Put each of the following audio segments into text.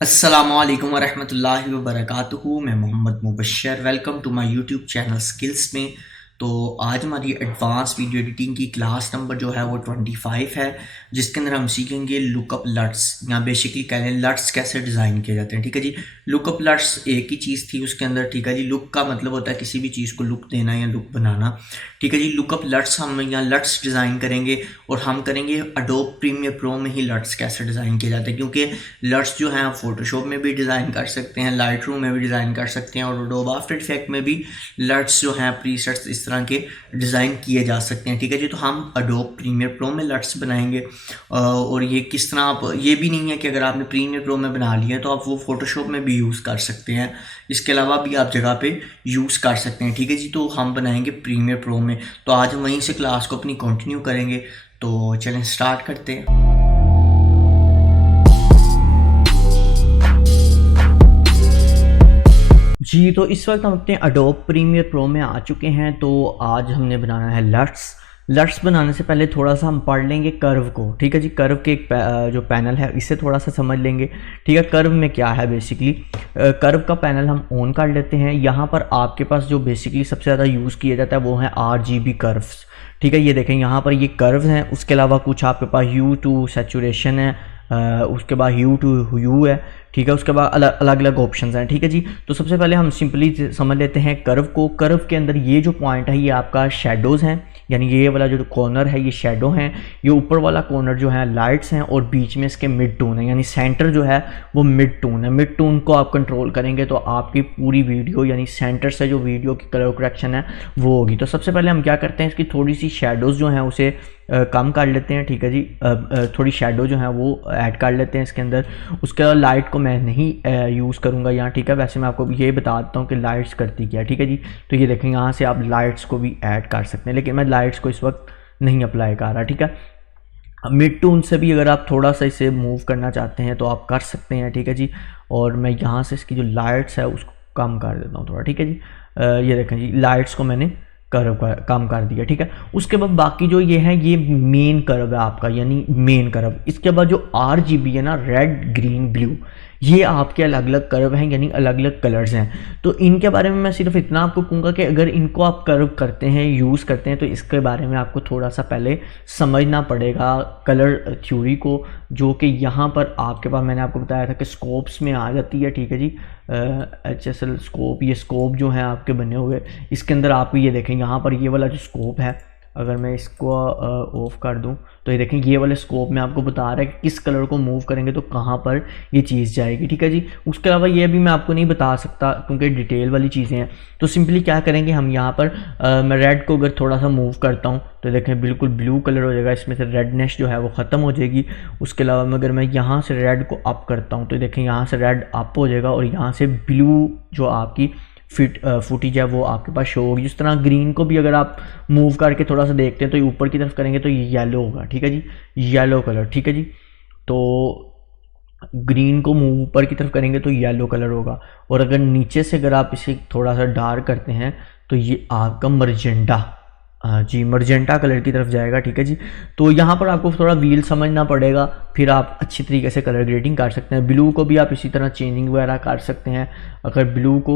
अस्सलामुअलैकुम वरहमतुल्लाहि वबरकातुहू। मैं Mohammad Mubashar, welcome to my YouTube channel skills में। तो आज हमारी एडवांस वीडियो एडिटिंग की क्लास नंबर जो है वो 25 है, जिसके अंदर हम सीखेंगे लुकअप लट्स, या बेसिकली कह लें लट्स कैसे डिज़ाइन किए जाते हैं। ठीक है जी। लुकअप लट्स एक ही चीज़ थी उसके अंदर। ठीक है जी। लुक का मतलब होता है किसी भी चीज़ को लुक देना या लुक बनाना। ठीक है जी। लुकअप लट्स हम यहाँ लट्स डिज़ाइन करेंगे, और हम करेंगे अडोब प्रीमियर प्रो में ही लट्स कैसे डिज़ाइन किए जाते हैं, क्योंकि लट्स जो हैं आप फोटोशॉप में भी डिज़ाइन कर सकते हैं, लाइट रूम में भी डिज़ाइन कर सकते हैं, और एडोब आफ्टर इफेक्ट में भी लट्स जो हैं प्रीसेट्स इस तरह के डिज़ाइन किए जा सकते हैं। ठीक है जी। तो हम अडोब प्रीमियर प्रो में लट्स बनाएंगे, और ये किस तरह आप, ये भी नहीं है कि अगर आपने प्रीमियर प्रो में बना लिया तो आप वो फोटोशॉप में भी यूज़ कर सकते हैं, इसके अलावा भी आप जगह पे यूज़ कर सकते हैं। ठीक है जी। तो हम बनाएंगे प्रीमियर प्रो में, तो आज हम वहीं से क्लास को अपनी कंटिन्यू करेंगे। तो चलें स्टार्ट करते हैं। जी, तो इस वक्त हम अपने अडोब प्रीमियर प्रो में आ चुके हैं। तो आज हमने बनाना है लट्स। लट्स बनाने से पहले थोड़ा सा हम पढ़ लेंगे कर्व को। ठीक है जी। कर्व के एक जो पैनल है इसे थोड़ा सा समझ लेंगे। ठीक है। कर्व में क्या है बेसिकली, कर्व का पैनल हम ऑन कर लेते हैं। यहाँ पर आपके पास जो बेसिकली सबसे ज़्यादा यूज़ किया जाता है वो है RGB कर्व्स। ठीक है। ये देखें यहाँ पर ये कर्व हैं, उसके अलावा कुछ आपके पास ह्यू टू सैचुरेशन है, उसके बाद ह्यू टू ह्यू है। ठीक है। उसके बाद अलग अलग ऑप्शंस हैं। ठीक है जी। तो सबसे पहले हम सिंपली समझ लेते हैं कर्व को। कर्व के अंदर ये जो पॉइंट है ये आपका शेडोज़ हैं, यानी ये वाला जो कॉर्नर है ये शेडो हैं, ये ऊपर वाला कॉर्नर जो है लाइट्स हैं, और बीच में इसके मिड टोन है, यानी सेंटर जो है वो मिड टोन है। मिड टोन को आप कंट्रोल करेंगे तो आपकी पूरी वीडियो, यानी सेंटर से जो वीडियो की कलर करेक्शन है वो होगी। तो सबसे पहले हम क्या करते हैं, इसकी थोड़ी सी शेडोज़ जो हैं उसे कम कर लेते हैं। ठीक है जी। थोड़ी शेडो जो है वो ऐड कर लेते हैं इसके अंदर। उसके बाद लाइट को मैं नहीं यूज़ करूँगा यहाँ। ठीक है। वैसे मैं आपको ये बता देता हूँ कि लाइट्स करती क्या है। ठीक है जी। तो ये देखें यहाँ से आप लाइट्स को भी ऐड कर सकते हैं, लेकिन मैं लाइट्स को इस वक्त नहीं अप्लाई कर रहा। ठीक है। मिड टोन से भी अगर आप थोड़ा सा इसे मूव करना चाहते हैं तो आप कर सकते हैं। ठीक है जी। और मैं यहाँ से इसकी जो लाइट्स है उसको कम कर देता हूँ थोड़ा। ठीक है जी। ये देखें जी, लाइट्स को मैंने कम कर दिया। ठीक है। उसके बाद बाकी जो ये है ये मेन कर्व है आपका, यानी मेन कर्व। इसके बाद जो RGB है ना, रेड ग्रीन ब्लू, ये आपके अलग अलग कर्व हैं, यानी अलग अलग कलर्स हैं। तो इनके बारे में मैं सिर्फ इतना आपको कहूँगा कि अगर इनको आप कर्व करते हैं, यूज़ करते हैं, तो इसके बारे में आपको थोड़ा सा पहले समझना पड़ेगा कलर थ्योरी को, जो कि यहाँ पर आपके पास मैंने आपको बताया था कि स्कोप्स में आ जाती है। ठीक है जी। HSL स्कोप, ये स्कोप जो हैं आपके बने हुए, इसके अंदर आप ये देखें यहाँ पर ये वाला जो स्कोप है, अगर मैं इसको ऑफ कर दूं तो ये देखें ये वाले स्कोप में आपको बता रहा है कि किस कलर को मूव करेंगे तो कहाँ पर ये चीज़ जाएगी। ठीक है जी। उसके अलावा ये भी मैं आपको नहीं बता सकता क्योंकि डिटेल वाली चीज़ें हैं। तो सिंपली क्या करेंगे हम यहाँ पर, मैं रेड को अगर थोड़ा सा मूव करता हूँ तो देखें बिल्कुल ब्लू कलर हो जाएगा, इसमें से रेडनेस जो है वो ख़त्म हो जाएगी। उसके अलावा अगर मैं यहाँ से रेड को अप करता हूँ तो देखें यहाँ से रेड अप हो जाएगा, और यहाँ से ब्लू जो आपकी फुटेज है वो आपके पास शो होगी। जिस तरह ग्रीन को भी अगर आप मूव करके थोड़ा सा देखते हैं तो ये ऊपर की तरफ करेंगे तो ये येलो होगा। ठीक है जी। Yellow colour. ठीक है जी। तो ग्रीन को मूव ऊपर की तरफ करेंगे तो येलो कलर होगा, और अगर नीचे से अगर आप इसे थोड़ा सा डार्क करते हैं तो ये आपका मर्जेंटा, जी मर्जेंटा कलर की तरफ जाएगा। ठीक है जी। तो यहाँ पर आपको थोड़ा व्हील समझना पड़ेगा, फिर आप अच्छी तरीके से कलर ग्रेडिंग कर सकते हैं। ब्लू को भी आप इसी तरह चेंजिंग वगैरह कर सकते हैं। अगर ब्लू को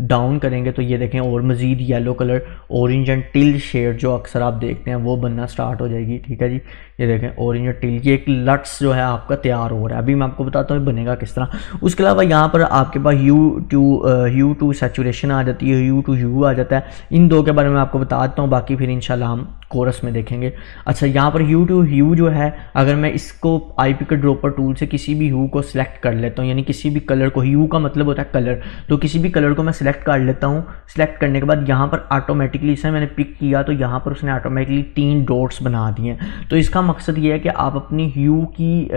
डाउन करेंगे तो ये देखें और मज़ीद yellow colour, orange and teal shade जो अक्सर आप देखते हैं वो बनना स्टार्ट हो जाएगी। ठीक है जी। ये देखें ऑरेंज एंड टिल, ये एक लट्स जो है आपका तैयार हो रहा है। अभी मैं आपको बताता हूँ बनेगा किस तरह। उसके अलावा यहाँ पर आपके पास ह्यू टू सैचुरेशन आ जाती है, ह्यू टू ह्यू आ जाता है। इन दो के बारे में आपको बता देता हूँ, बाकी फिर इंशाल्लाह हम कोरस में देखेंगे। अच्छा, यहाँ पर ह्यू टू ह्यू जो है, अगर मैं इसको आई पिक ड्रॉपर टूल से किसी भी ह्यू को सिलेक्ट कर लेता हूँ, यानी किसी भी कलर को, ह्यू का मतलब होता है कलर, तो किसी भी कलर को मैं सिलेक्ट कर लेता हूँ। सिलेक्ट करने के बाद यहाँ पर ऑटोमेटिकली इसे मैंने पिक किया तो यहाँ पर उसने ऑटोमेटिकली 3 डॉट्स बना दिए। तो इसका मकसद ये है कि आप अपनी ह्यू की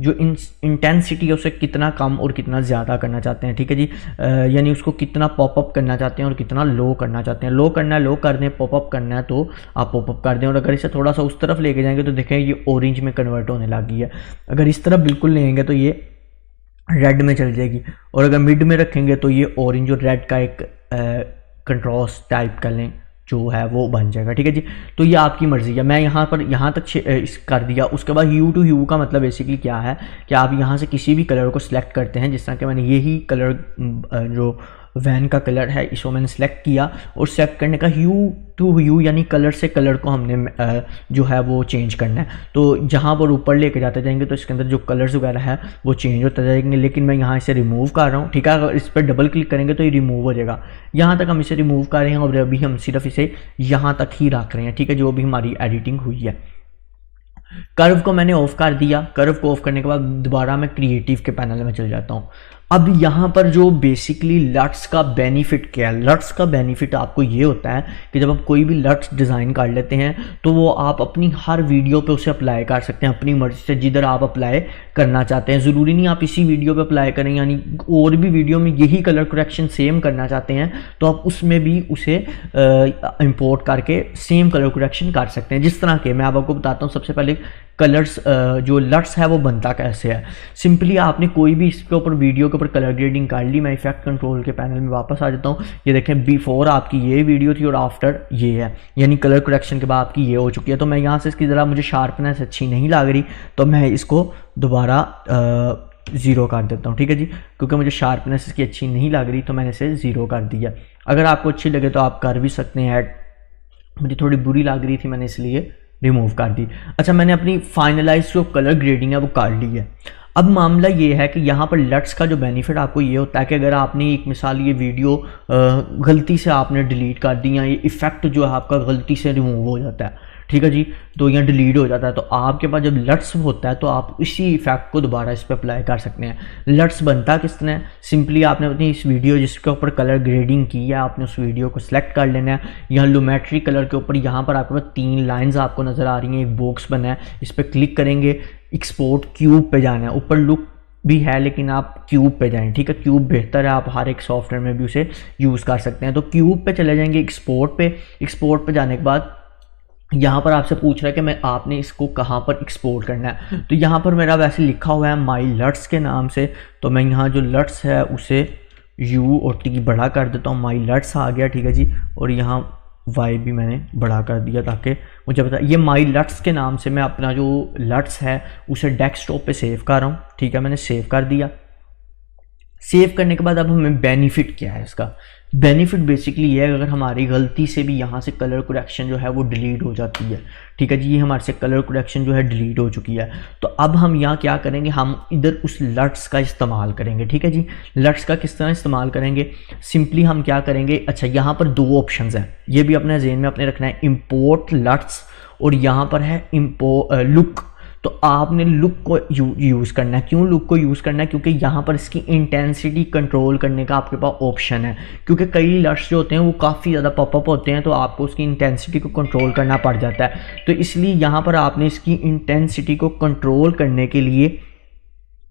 जो इंटेंसिटी है उसे कितना कम और कितना ज़्यादा करना चाहते हैं। ठीक है जी। यानी उसको कितना पॉपअप करना चाहते हैं और कितना लो करना चाहते हैं। लो करना है लो कर दें, पॉपअप करना है तो आप पॉपअप कर दें। और अगर इसे थोड़ा सा उस तरफ लेके जाएंगे तो देखें ये ऑरेंज में कन्वर्ट होने लगी है। अगर इस तरफ बिल्कुल लेंगे तो ये रेड में चल जाएगी, और अगर मिड में रखेंगे तो ये ऑरेंज और रेड का एक कंट्रास्ट टाइप कर लें जो है वो बन जाएगा, ठीक है जी। तो ये आपकी मर्ज़ी है, मैं यहाँ पर यहाँ तक इस कर दिया। उसके बाद ह्यू टू ह्यू का मतलब बेसिकली क्या है कि आप यहाँ से किसी भी कलर को सिलेक्ट करते हैं, जिस तरह कि मैंने यही कलर जो वैन का कलर है इसको मैंने सेलेक्ट किया, और सेलेक्ट करने का ह्यू टू ह्यू यानी कलर से कलर को हमने जो है वो चेंज करना है। तो जहाँ पर ऊपर लेके जाते जाएंगे तो इसके अंदर जो कलर्स वगैरह है वो चेंज होते जाएंगे, लेकिन मैं यहाँ इसे रिमूव कर रहा हूँ, ठीक है। अगर इस पर डबल क्लिक करेंगे तो ये रिमूव हो जाएगा। यहाँ तक हम इसे रिमूव कर रहे हैं और अभी हम सिर्फ इसे यहाँ तक ही रख रहे हैं, ठीक है, जो भी हमारी एडिटिंग हुई है। कर्व को मैंने ऑफ कर दिया। कर्व को ऑफ करने के बाद दोबारा मैं क्रिएटिव के पैनल में चल जाता हूँ। अब यहाँ पर जो बेसिकली लट्स का बेनिफिट क्या है, लट्स का बेनिफिट आपको ये होता है कि जब आप कोई भी लट्स डिज़ाइन कर लेते हैं तो वो आप अपनी हर वीडियो पे उसे अप्लाई कर सकते हैं अपनी मर्ज़ी से, जिधर आप अप्लाई करना चाहते हैं। ज़रूरी नहीं आप इसी वीडियो पे अप्लाई करें, यानी और भी वीडियो में यही कलर करेक्शन सेम करना चाहते हैं तो आप उसमें भी उसे इंपोर्ट करके सेम कलर करेक्शन कर सकते हैं। जिस तरह के मैं आपको बताता हूँ, सबसे पहले कलर्स जो लट्स है वो बनता कैसे है। सिंपली आपने कोई भी इसके ऊपर वीडियो के ऊपर कलर ग्रेडिंग कर ली। मैं इफेक्ट कंट्रोल के पैनल में वापस आ जाता हूँ। ये देखें, बिफोर आपकी ये वीडियो थी और आफ्टर ये है, यानी कलर करेक्शन के बाद आपकी ये हो चुकी है। तो मैं यहाँ से इसकी ज़रा मुझे शार्पनेस अच्छी नहीं लग रही तो मैं इसको दोबारा ज़ीरो कर देता हूँ, ठीक है जी, क्योंकि मुझे शार्पनेस इसकी अच्छी नहीं लग रही तो मैंने इसे ज़ीरो कर दिया। अगर आपको अच्छी लगे तो आप कर भी सकते हैं ऐड, मुझे थोड़ी बुरी लग रही थी मैंने इसलिए रिमूव कर दी। अच्छा, मैंने अपनी फाइनलाइज जो कलर ग्रेडिंग है वो कर ली है। अब मामला ये है कि यहाँ पर लट्स का जो बेनिफिट आपको ये होता है कि अगर आपने एक मिसाल ये वीडियो गलती से आपने डिलीट कर दी या ये इफ़ेक्ट जो है आपका गलती से रिमूव हो जाता है, ठीक है जी, तो यहाँ डिलीट हो जाता है, तो आपके पास जब लट्स होता है तो आप इसी इफेक्ट को दोबारा इस पर अप्लाई कर सकते हैं। लट्स बनता किस तरह, सिंपली आपने अपनी इस वीडियो जिसके ऊपर कलर ग्रेडिंग की है आपने उस वीडियो को सिलेक्ट कर लेना है। यहाँ लुमेट्री कलर के ऊपर यहाँ पर आपके पास 3 लाइंस आपको नज़र आ रही हैं, एक बॉक्स बना है, इस पर क्लिक करेंगे, एक्सपोर्ट क्यूब पे जाना है। ऊपर लुक भी है लेकिन आप क्यूब पे जाएं, ठीक है, क्यूब बेहतर है, आप हर एक सॉफ्टवेयर में भी उसे यूज़ कर सकते हैं। तो क्यूब पे चले जाएंगे, एक्सपोर्ट पे जाने के बाद यहाँ पर आपसे पूछ रहा है कि मैं आपने इसको कहाँ पर एक्सपोर्ट करना है। तो यहाँ पर मेरा वैसे लिखा हुआ है माई लट्स के नाम से, तो मैं यहाँ जो लट्स है उसे यू और टी बड़ा कर देता हूँ, माई लट्स आ गया, ठीक है जी, और यहाँ वाई भी मैंने बड़ा कर दिया ताकि मुझे पता। ये माई लट्स के नाम से मैं अपना जो लट्स है उसे डेस्कटॉप पे सेव कर रहा हूँ, ठीक है, मैंने सेव कर दिया। सेव करने के बाद अब हमें बेनिफिट क्या है इसका, बेनिफिट बेसिकली ये है अगर हमारी गलती से भी यहाँ से कलर करेक्शन जो है वो डिलीट हो जाती है, ठीक है जी, ये हमारे से कलर करेक्शन जो है डिलीट हो चुकी है, तो अब हम यहाँ क्या करेंगे, हम इधर उस लट्स का इस्तेमाल करेंगे, ठीक है जी। लट्स का किस तरह इस्तेमाल करेंगे, सिंपली हम क्या करेंगे, अच्छा यहाँ पर 2 ऑप्शंस हैं, ये भी अपने ज़हन में अपने रखना है, इम्पोर्ट लट्स और यहाँ पर है लुक। तो आपने लुक को यूज़ करना है। क्यों लुक को यूज़ करना है, क्योंकि यहाँ पर इसकी इंटेंसिटी कंट्रोल करने का आपके पास ऑप्शन है, क्योंकि कई लट्स जो होते हैं वो काफ़ी ज़्यादा पॉपअप होते हैं तो आपको उसकी इंटेंसिटी को कंट्रोल करना पड़ जाता है। तो इसलिए यहाँ पर आपने इसकी इंटेंसिटी को कंट्रोल करने के लिए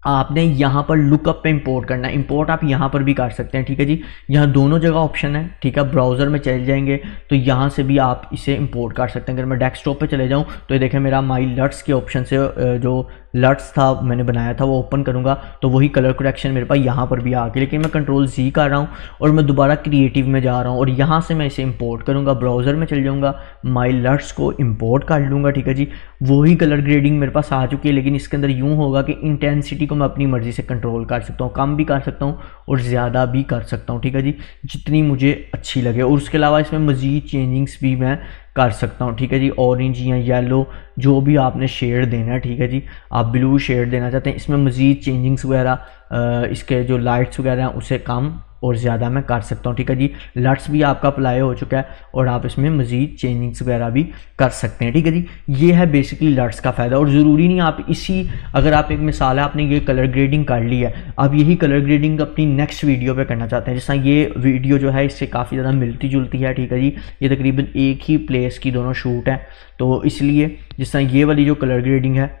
आपने यहाँ पर लुकअप पे इंपोर्ट करना है। इंपोर्ट आप यहाँ पर भी कर सकते हैं, ठीक है जी, यहाँ दोनों जगह ऑप्शन है, ठीक है। ब्राउज़र में चले जाएंगे तो यहाँ से भी आप इसे इंपोर्ट कर सकते हैं। अगर मैं डेस्कटॉप पे चले जाऊँ तो ये देखें मेरा माई लट्स के ऑप्शन से जो लट्स था मैंने बनाया था वो ओपन करूँगा तो वही कलर करेक्शन मेरे पास यहाँ पर भी आ गया, लेकिन मैं कंट्रोल Z कर रहा हूँ और मैं दोबारा क्रिएटिव में जा रहा हूँ और यहाँ से मैं इसे इंपोर्ट करूँगा, ब्राउज़र में चल जाऊँगा, माई लट्स को इंपोर्ट कर लूँगा, ठीक है जी। वही कलर ग्रेडिंग मेरे पास आ चुकी है, लेकिन इसके अंदर यूँ होगा कि इंटेंसिटी को मैं अपनी मर्ज़ी से कंट्रोल कर सकता हूँ, कम भी कर सकता हूँ और ज़्यादा भी कर सकता हूँ, ठीक है जी, जितनी मुझे अच्छी लगे। और उसके अलावा इसमें मज़ीद चेंजिंग्स भी मैं कर सकता हूँ, ठीक है जी। ऑरेंज या येलो जो भी आपने शेड देना है, ठीक है जी, आप ब्लू शेड देना चाहते हैं, इसमें मज़ीद चेंजिंग्स वगैरह इसके जो लाइट्स वगैरह हैं उसे कम और ज़्यादा मैं कर सकता हूँ, ठीक है जी। लट्स भी आपका अप्लाई हो चुका है और आप इसमें मज़ीद चेंजिंग्स वगैरह भी कर सकते हैं, ठीक है जी। ये है बेसिकली लट्स का फ़ायदा। और ज़रूरी नहीं आप इसी, अगर आप एक मिसाल है आपने ये कलर ग्रेडिंग कर ली है, आप यही कलर ग्रेडिंग अपनी नेक्स्ट वीडियो पे करना चाहते हैं, जैसा ये वीडियो जो है इससे काफ़ी ज़्यादा मिलती जुलती है, ठीक है जी, ये तकरीबन एक ही प्लेस की दोनों शूट है, तो इसलिए जिस तरह ये वाली जो कलर ग्रेडिंग है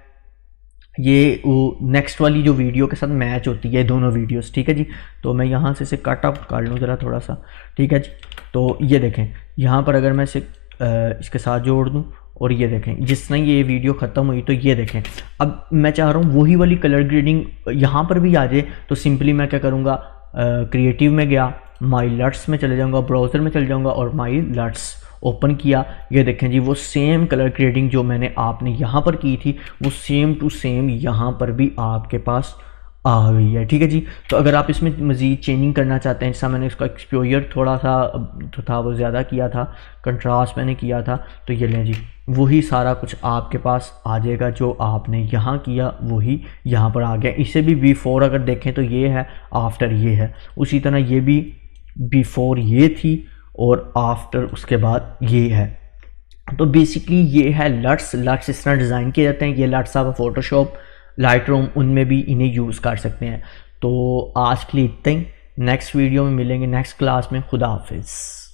ये वो नेक्स्ट वाली जो वीडियो के साथ मैच होती है दोनों वीडियोस, ठीक है जी। तो मैं यहाँ से इसे कट आउट कर लूँ ज़रा थोड़ा सा, ठीक है जी। तो ये देखें यहाँ पर अगर मैं इसे इसके साथ जोड़ दूँ और ये देखें जिस तरह ये वीडियो ख़त्म हुई तो ये देखें अब मैं चाह रहा हूँ वही वाली कलर ग्रेडिंग यहाँ पर भी आ जाए। तो सिंपली मैं क्या करूँगा, क्रिएटिव में गया, माई लट्स में चले जाऊँगा, ब्राउज़र में चले जाऊँगा और माई लट्स, ओपन किया, ये देखें जी वो सेम कलर ग्रेडिंग जो मैंने आपने यहाँ पर की थी वो सेम टू सेम यहाँ पर भी आपके पास आ गई है। ठीक है जी। तो अगर आप इसमें मज़ीद चेंजिंग करना चाहते हैं, जैसा मैंने इसका एक्सपोजर थोड़ा सा जो था वो ज़्यादा किया था, कंट्रास्ट मैंने किया था, तो ये लें जी वही सारा कुछ आपके पास आ जाएगा जो आपने यहाँ किया वही यहाँ पर आ गया। इसे भी बिफोर अगर देखें तो ये है, आफ्टर ये है, उसी तरह ये भी बिफोर ये थी और आफ्टर उसके बाद ये है। तो बेसिकली ये है लट्स। लट्स इस तरह डिज़ाइन किए जाते हैं। ये लट्स आप फोटोशॉप, लाइट रूम, उनमें भी इन्हें यूज़ कर सकते हैं। तो आज के लिए इतना ही। नेक्स्ट वीडियो में मिलेंगे, नेक्स्ट क्लास में। खुदा हाफिज़।